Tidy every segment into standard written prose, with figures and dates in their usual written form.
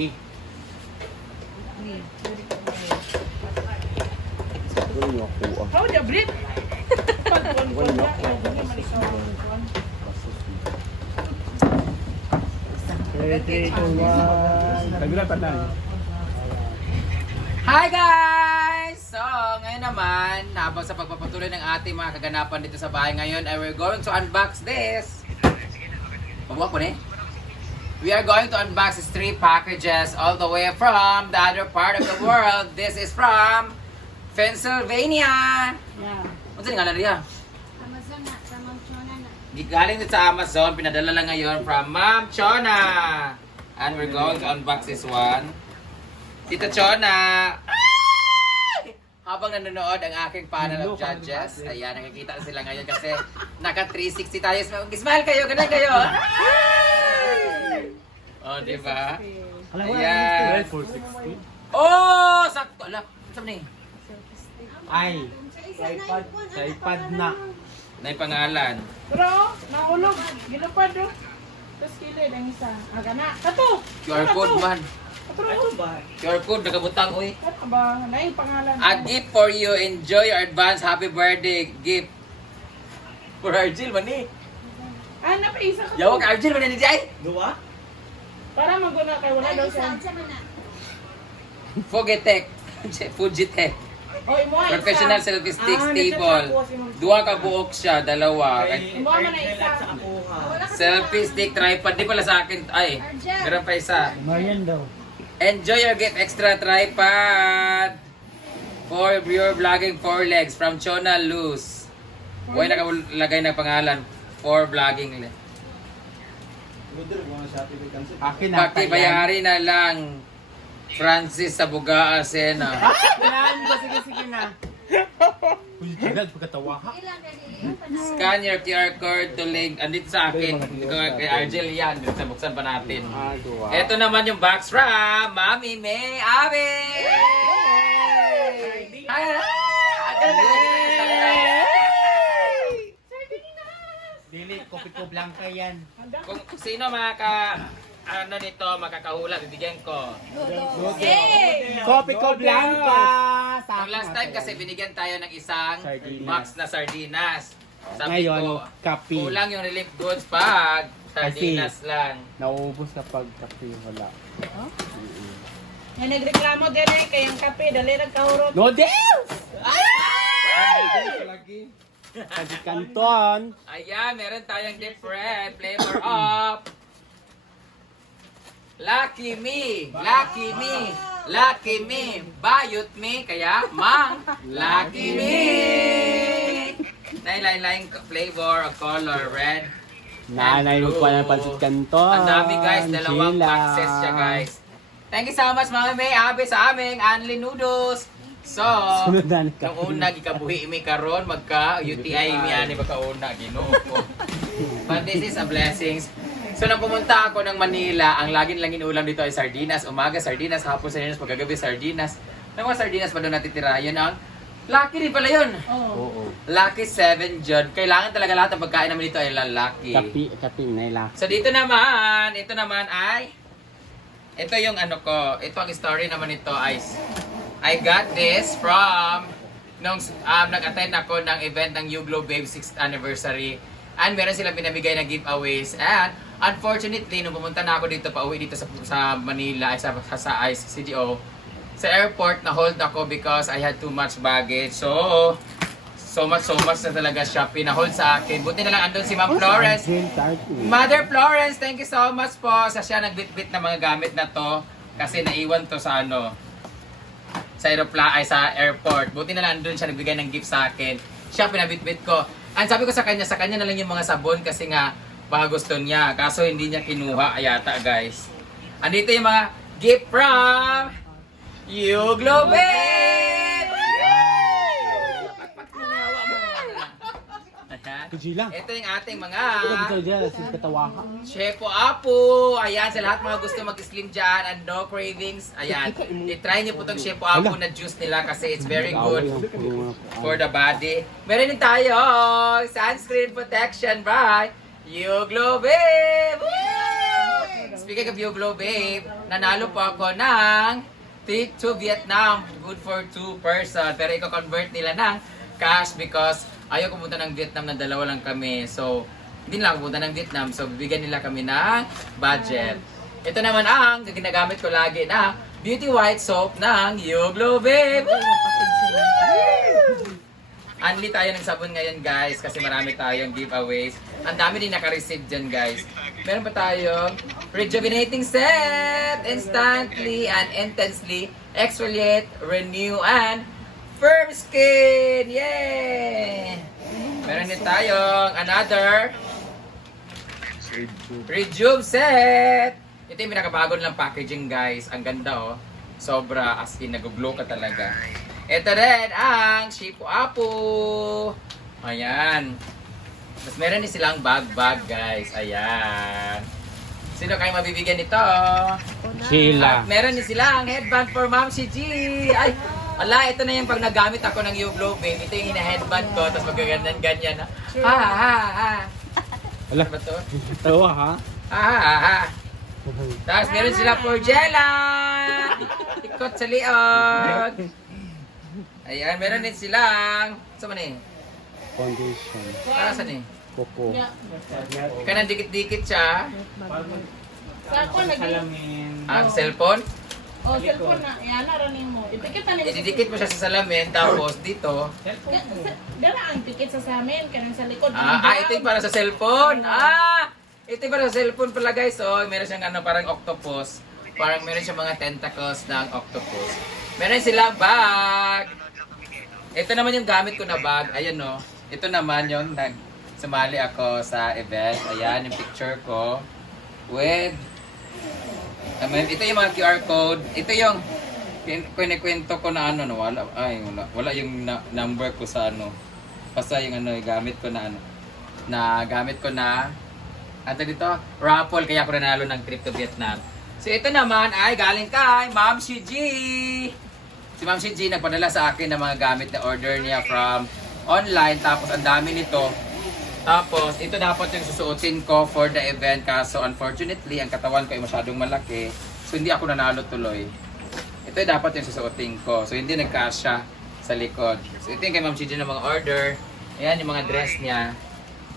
How the breed? Hi guys! So, ngayon naman, habang sa pagpapatuloy ng ating mga kaganapan dito sa bahay ngayon, ay we're going to unbox this. Pabuha ko na eh. We are going to unbox these 3 packages all the way from the other part of the world. This is from Pennsylvania. Yeah. Ano nga na riya? Amazon na, sa Mount Chona na. Galing dito sa Amazon, pinadala lang ngayon from Ma'am Chona. And we're going to unbox this one. Tita Chona! Ay! Habang nanonood ang aking panel of judges, ayan, nakikita sila ngayon kasi naka 360 tayo. Smile kayo, ganun kayo. Ay! Oh, di ba? Ayan. Oh, sakto. Ala, saan na eh? Ay, Sa tripod na. Na yung pangalan. Pero, naulog. Ginupad do. Tapos kilid ang isa. Aga na. Kato! QR code man. Kato ba? QR code, nakabutang, uy. Kato ba? Na yung pangalan. A gift for you. Enjoy your advance happy birthday gift. For Argel, mani. Ah, napaisa ka to. Yawag Argel, mani ni Jai. Dua? Para maguna kay wala daw siya. Fogetech. Fujitech. O, imo ay isa. Professional selfie stick Ah, stable. Dua ka buok siya, dalawa. Imo man na isa. Sa akuha. Selfie stick, tripod. Di pala sa akin. Ay, meron pa isa. Marian daw. Enjoy your gift extra tripod. For your vlogging 4 legs from Chona Luz. Huwag nakalagay ng pangalan. For vlogging. Akin na. Pakibayari na lang. Francis sa Bugaa Sena. Yan, sige na. Uy, tagal pagkatawa ha. Scan your QR code to link. Andito sa akin. Kay Argel yan. Sa buksan pa natin. Dua. Ito naman yung box from Mami May Abe! Dili, kopi ko blanca yan. Kung sino nito, makakahula, bibigyan ko. Kopi ko blanca. Yung last time kasi binigyan tayo ng isang Sardinas. box na sardinas. Sabi Ngayon, ko, kape. kulang yung relief goods pag sardinas lang. Nauubos kapag kape wala. Nga nagreklamo dere kay ang kape dali nagkahurot. Noodles! Kadi kanton. Ayan, meron tayong different flavor of Lucky Me, Lucky Me, Lucky Me, Bayot Me, kaya Mang Lucky Me. Lain-lain flavor of color, red. Nanay mo pa ng pansit kanton. Ang dami guys, dalawang Sheila. boxes siya guys. Thank you so much mga may abe sa aming Anli Noodles. So, Sunudan ka. nung una gikabuhi mi karon magka UTI mi ani magkauna Ginoo ko. But this is a blessings. So nang pumunta ako ng Manila, ang laging lang inulam dito ay sardinas, umaga sardinas, hapon sardinas, pagkagabi sardinas. Nang mga sardinas pa doon natitira, yun ang Lucky rin pala yun. Oh. Oo. Lucky 7 John. Kailangan talaga lahat ng pagkain naman dito ay lalaki. Kape na So ito naman ay ito yung ano ko, ito ang story naman nito ay I got this from nung nag-attend ako ng event ng Uglo Babe 6th anniversary and meron silang pinabigay na giveaways and unfortunately nung pumunta na ako dito pauwi dito sa Manila ay sa CDO sa airport na hold ako because I had too much baggage so much na talaga siya pinahold sa akin. Buti na lang andun si Ma'am Florence. Mother Florence, thank you so much po sa siya nagbitbit ng mga gamit na to kasi naiwan to sa sa airport. Buti na lang andun siya nagbigay ng gift sa akin. Siya pinabitbit ko. And sabi ko sa kanya na lang yung mga sabon kasi nga baka gusto niya. Kaso hindi niya kinuha yata guys. Andito yung mga gift from Uglo Babe! Kujila. Ito yung ating mga Ito dyan, katawa ka. Chepo Apo. Ayan, sa lahat mga gusto mag-slim dyan and no cravings. Ayan, i-try niyo po itong Chepo Apo na juice nila kasi it's very good for the body. Meron din tayo sunscreen protection by Uglo Babe! Woo! Speaking of Uglo Babe, nanalo po ako ng trip to Vietnam. Good for 2 person. Pero i-convert nila ng cash because ayaw pumunta ng Vietnam na dalawa lang kami. So, hindi nila ako pumunta ng Vietnam. So, bibigyan nila kami ng budget. Ito naman ang ginagamit ko lagi na Beauty White Soap ng Yuglo Babe. Unli tayo ng sabon ngayon guys kasi marami tayong giveaways. Ang dami din naka-receive dyan guys. Meron pa tayong rejuvenating set, instantly and intensely exfoliate, renew, and firm skin! Yay! Meron din tayong another Rejuve set! Ito yung pinakabago lang packaging guys. Ang ganda oh. Sobra as in nag-glow ka talaga. Ito rin ang Shipu Apu. Ayan. Tapos meron din silang bag guys. Ayan. Sino kayo mabibigyan nito? Sheila. At meron din silang headband for Ma'am si G. Ay, ala, ito na yung pag nagamit ako ng Yuglo Babe. Ito yung hina-headband ko. Tapos magkaganyan-ganyan. Ha. Ala, Ano ba to? tawa ha? Ha. Tapos meron sila for Jella. Ikot sa liog. Ayan, meron din silang, saan man eh? Foundation. Para saan eh? Koko. Kanang dikit-dikit siya. Sa ako lagi. Ang cellphone. Oh, cellphone na. Yan na ranin mo. Ipikit na nila. Ididikit mo siya sa salamin, tapos dito. Dala ang pikit sa samin. Kanang sa likod. Ito yung para sa cellphone. Ito yung para sa cellphone pala guys. Oh, meron siyang parang octopus. Parang meron siyang mga tentacles ng octopus. Meron silang bag. Ito naman yung gamit ko na bag. Ayan no. Ito naman yung sumali ako sa event. Ayan yung picture ko. With ito yung mga QR code. Ito yung kwento ko na ano, no? Wala yung number ko sa ano. Basta yung ano, gamit ko na ano. Gamit ko na dito, raffle, kaya ako nanalo ng trip to Vietnam. So ito naman ay galing kay Ma'am si G. Si Ma'am si G nagpadala sa akin ng mga gamit na order niya from online. Tapos ang dami nito. Tapos ito dapat yung susuotin ko for the event. Kaso unfortunately, ang katawan ko ay masyadong malaki. So hindi ako nanalo tuloy. Ito yung dapat yung susuotin ko. So hindi nagkasya sa likod. So ito yung kay Ma'am si G ng mga order. Ayan yung mga dress niya.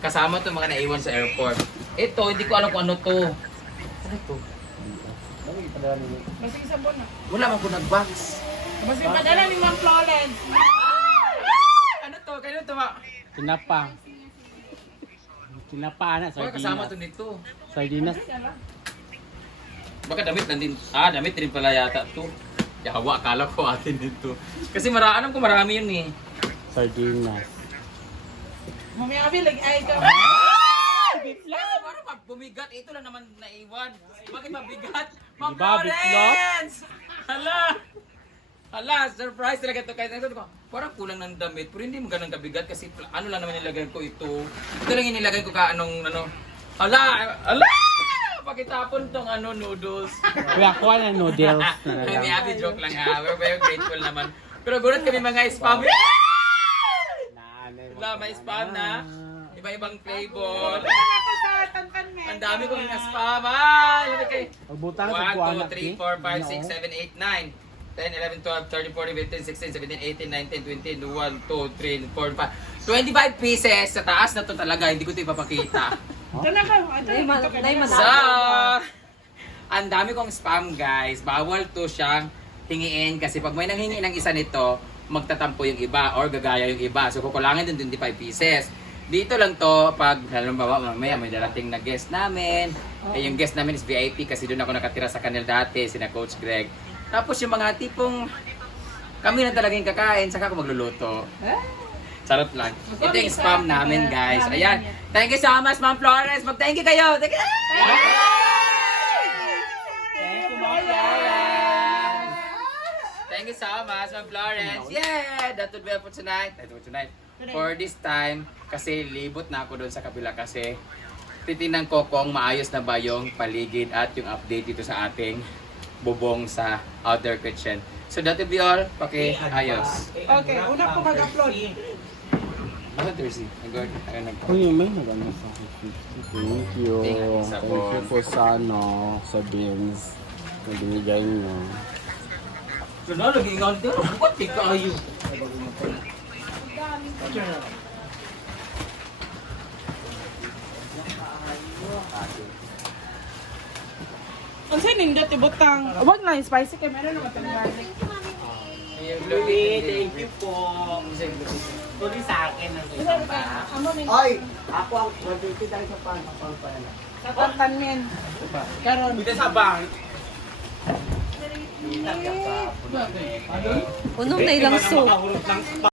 Kasama itong mga naiwan sa airport. Ito, hindi ko alam kung ano to. Ano to? Basig sabon na. Wala man ko nag-box. Basig padala ni Ma'am Florence. Ano to? Kaya to ma? Tinapa. Tinapa na, Baka kasama sardinas. to nito. Sardinas. Baka damit lang din. Damit din pala yata to. Yawa, akala ko atin dito. Kasi alam ko marami yun eh. Sardinas. Mami Abi, ay ka. Bitlog! Parang bumigat. Ito lang naman naiwan. Bakit mabigat? Ma'am Diba, bitlog? Lawrence! Hala, surprise talaga ito. Kahit ito ko, parang kulang ng damit. Pero hindi mo ganun kabigat kasi ano lang naman nilagay ko ito. Ito lang yung nilagay ko Hala! Pakitapon tong noodles. Kuya, kuha na noodles na Ay, may lang. abi joke lang ha. We're very grateful naman. Pero gulat kami mga spam. Wala, may spam na. Iba-ibang flavor. Ang dami kong na-spam. Labi kayo. Pagbutang sa kuha 1, na. 2, 3, 4, 5, 6, 7, 8, 9. 10, 11, 12, 13, 14, 15, 16, 17, 18, 19, 20, 1, 2, 3, 4, 5. 25 pieces. Sa taas na to talaga. Hindi ko ito ipapakita. Ito na ka. Ito So, ang dami kong spam guys. Bawal to siyang hingiin kasi pag may nanghingi ng isa nito, magtatampo yung iba or gagaya yung iba. So, kukulangin din 25 pieces. Dito lang to pag halimbawa mamaya may darating na guest namin. Yung guest namin is VIP kasi doon ako nakatira sa kanila dati, sina Coach Greg. Tapos yung mga tipong kami na talagang kakain, saka ako magluluto. Charot lang. Ito yung spam namin guys. Ayan. Thank you so much Ma'am Florence. Mag-thank you kayo. Thank you. Thank you so much Ma'am Florence. Yeah! That would be all for tonight. For this time, kasi libot na ako doon sa kabila kasi titinan ko kung maayos na ba yung paligid at yung update dito sa ating bubong sa outdoor kitchen. So that will be all. Ayos. Okay, una po mag-upload. Ano Thursday? Kuya, may nagano sa akin. Thank you. Thank you sa Thank you po sa sa beans. na binigay niyo. Ano, lagi nga dito. Ba't di kayo? Ang sa'yo nindot ibutang. Huwag na, spicy kay meron naman itong garlic. Lupi, thank you po. Tuloy sa akin. Amo ni Ay! Ako ang mabiti tayo sa pangpala. sa tantan Karon. Bida sa bang. Unong na ilang soup. Makahulog ng